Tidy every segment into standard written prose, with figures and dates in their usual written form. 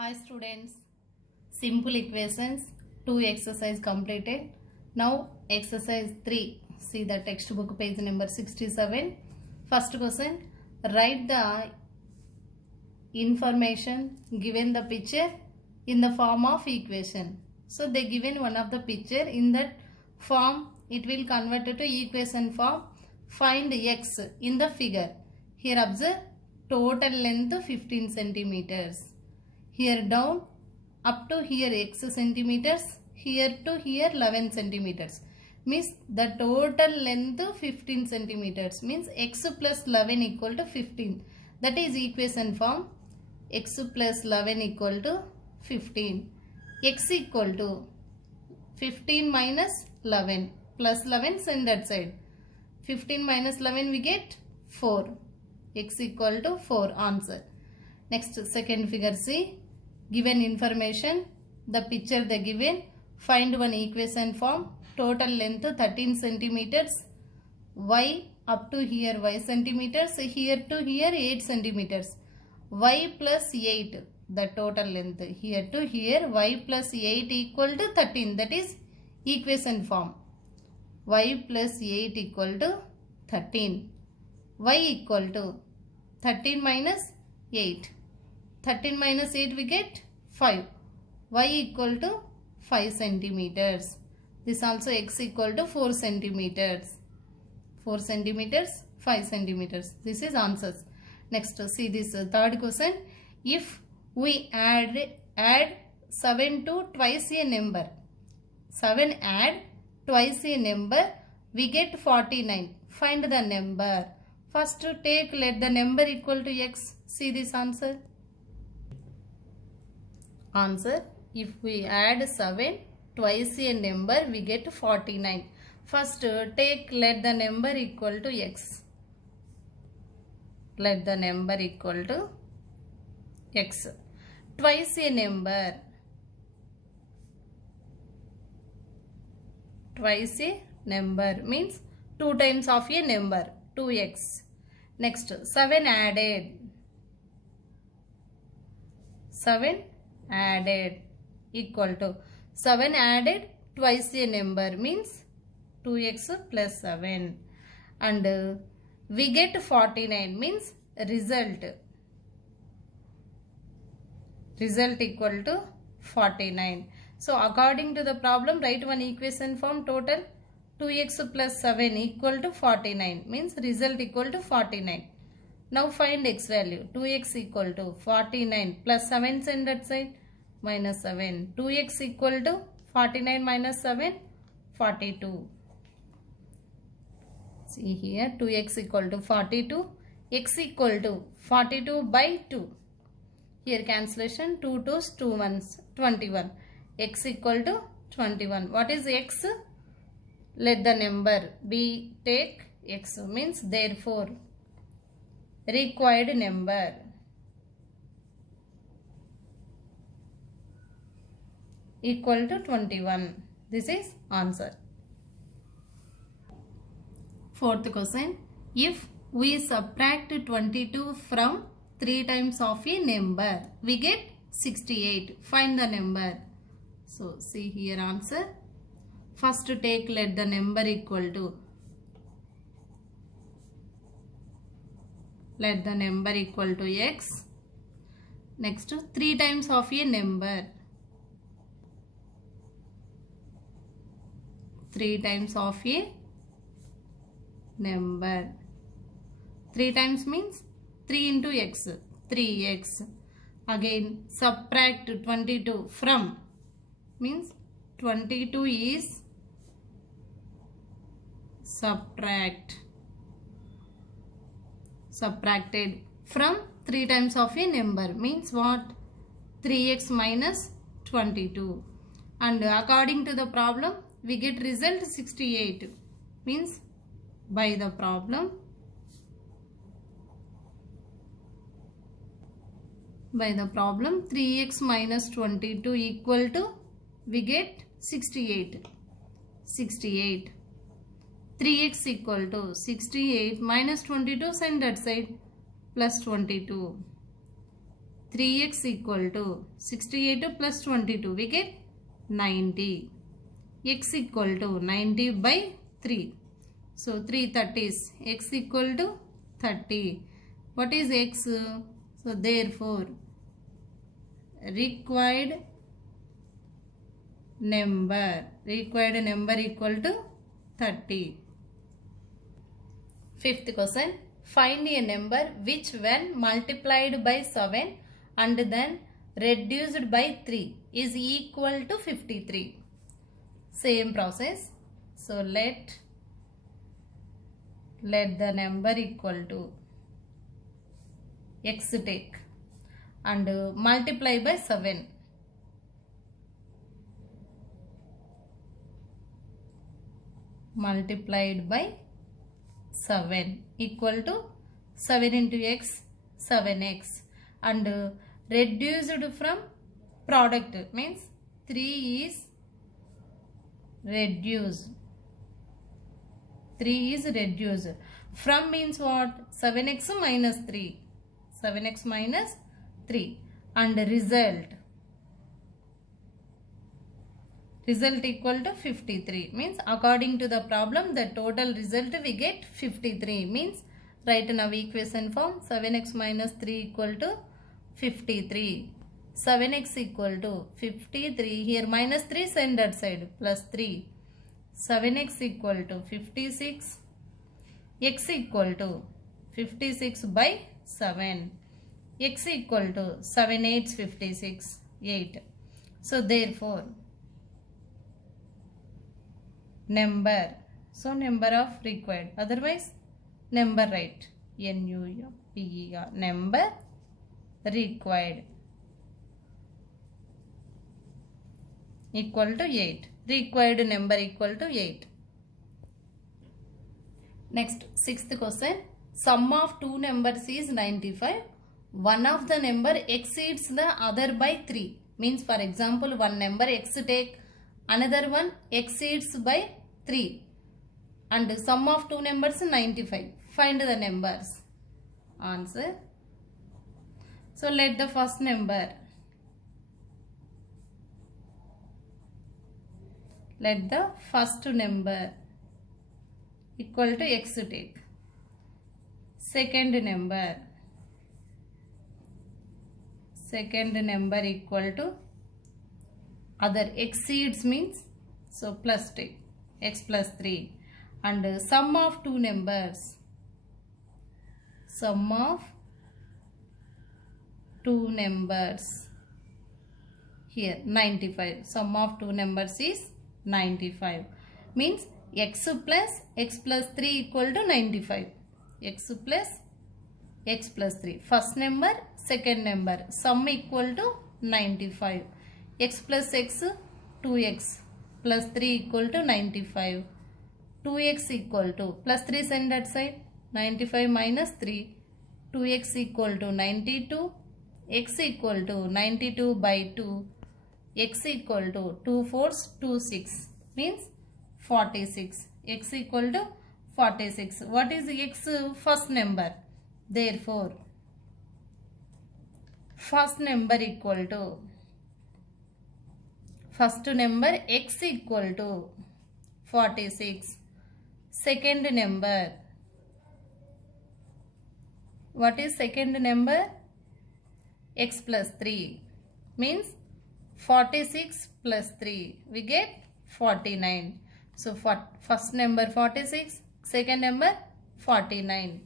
Hi students, simple equations 2 exercise completed. Now exercise 3, see the textbook page number 67. First question, write the information given the picture in the form of equation. So they given one of the picture, in that form it will convert to equation form. Find x in the figure. Here observe, total length 15 centimeters. Here down up to here x centimeters, here to here 11 centimeters. Means the total length 15 centimeters, means x plus 11 equal to 15. That is equation form. X plus 11 equal to 15. X equal to 15 minus 11 plus 11 send that side. 15 minus 11 we get 4. X equal to 4, answer. Next second figure, see. Given information, the picture they given, find one equation form. Total length 13 centimeters, y up to here y centimeters, here to here 8 centimeters, y plus 8, the total length here to here y plus 8 equal to 13, that is equation form. Y plus 8 equal to 13, y equal to 13 minus 8. 13 minus 8 we get 5. Y equal to 5 centimeters. This also x equal to 4 centimeters. 4 centimeters, 5 centimeters. This is answers. Next, see this third question. If we add 7 to twice a number. 7 add twice a number, we get 49. Find the number. First take, let the number equal to x. See this answer. Answer, if we add 7 twice a number, we get 49. First take, let the number equal to x. Let the number equal to x. Twice a number. Twice a number means 2 times of a number, 2x. Next, 7 added. 7 added equal to 7 added twice a number means 2x plus 7, and we get 49 means result equal to 49. So according to the problem, write one equation form. Total 2x plus 7 equal to 49 means result equal to 49. Now find x value. 2x equal to 49 plus 7 send that side, minus 7. 2x equal to 49 minus 7, 42. See here, 2x equal to 42. X equal to 42 by 2. Here cancellation, 2 2s, 2 1s, 21. X equal to 21. What is x? Let the number be, take x, means therefore required number. Equal to 21. This is answer. Fourth question. If we subtract 22 from 3 times of a number, we get 68. Find the number. So see here answer. First take, let the number equal to. Let the number equal to x. Next, 3 times of a number. 3 times of a number. 3 times means 3 into x, 3x. Again subtract 22 from, means 22 is subtracted from 3 times of a number, means what? 3x minus 22. And according to the problem, we get result 68, means by the problem 3x minus 22 equal to, we get 68. 3x equal to 68 minus 22 send that side, plus 22. 3x equal to 68 plus 22, we get 90. X equal to 90 by 3. So 3 30s, x equal to 30. What is x? So therefore required number equal to 30. Fifth question, find a number which when multiplied by 7 and then reduced by 3 is equal to 53. Same process. So let the number equal to x take and multiply by 7. Multiplied by 7 equal to 7 into x, 7x, and reduced from product means 3 is reduced. 3 is reduced. From means what? 7x minus 3. 7x minus 3. And result equal to 53. Means according to the problem, the total result we get 53. Means write in our equation form, 7x minus 3 equal to 53. 7x equal to 53. Here minus 3 send that side, plus 3. 7x equal to 56. X equal to 56 by 7. X equal to 7 8 56. 8. So therefore number. So number of required. Otherwise number right. N-U-M-B-E-R. Number required equal to 8. Required number equal to 8. Next, sixth question. Sum of two numbers is 95. One of the number exceeds the other by 3. Means for example, one number x take, another one exceeds by 3. And sum of two numbers 95. Find the numbers. Answer. So let the first number. Let the first number equal to x take. Second number equal to other exceeds means so plus take x plus 3 and sum of two numbers. Sum of two numbers here 95. Sum of two numbers is 95. Means x plus 3 equal to 95. X plus 3. First number, second number. Sum equal to 95. X plus x 2x plus 3 equal to 95. 2x equal to plus 3 send that side. 95 minus 3. 2x equal to 92. X equal to 92 by 2. X equal to 2 4s 2 6 means 46. X equal to 46. What is x? First number. Therefore, first number equal to first number x equal to 46. Second number. What is second number? X plus 3 means 46 plus 3. We get 49. So first number 46, second number 49.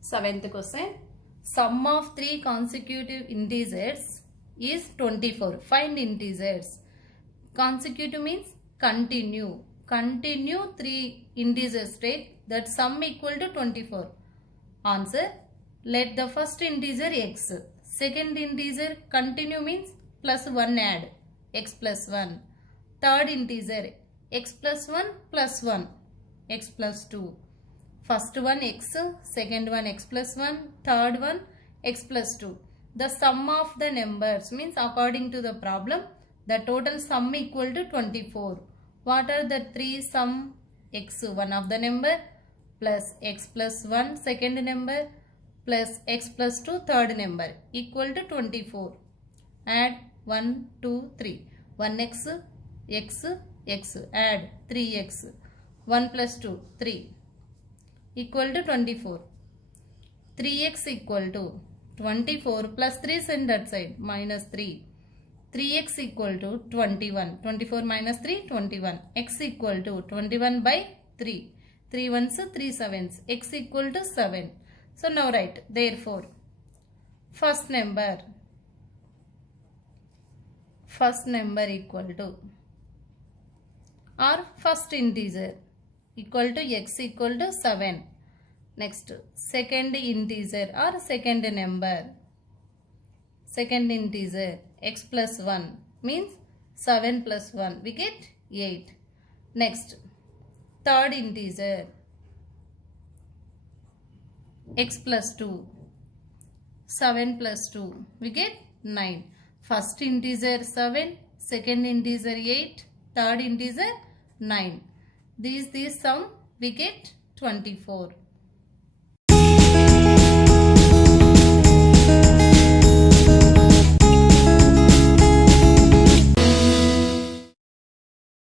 Seventh question. Sum of three consecutive integers is 24. Find integers. Consecutive means continue. Continue three integers straight. That sum equal to 24. Answer. Let the first integer x. Second integer continue means plus 1 add. X plus 1. Third integer x plus 1 plus 1. X plus 2. First one x, second one x plus 1, third one x plus 2. The sum of the numbers means according to the problem, the total sum equal to 24. What are the three sum? X, one of the number, plus x plus 1 second number, plus x plus 2 third number equal to 24. Add 1, 2, 3. 1x, x, x. Add 3x. 1 plus 2, 3. Equal to 24. 3x equal to 24 plus 3 send that side minus 3. 3x equal to 21. 24 minus 3, 21. X equal to 21 by 3. 3 ones, 3 sevens. X equal to 7. So now write, therefore, first number equal to, or first integer equal to x equal to 7. Next, second integer or second number. Second integer x plus 1 means 7 plus 1. We get 8. Next, third integer x plus 2. 7 plus 2. We get 9. First integer 7. Second integer 8. Third integer 9. These sum we get 24.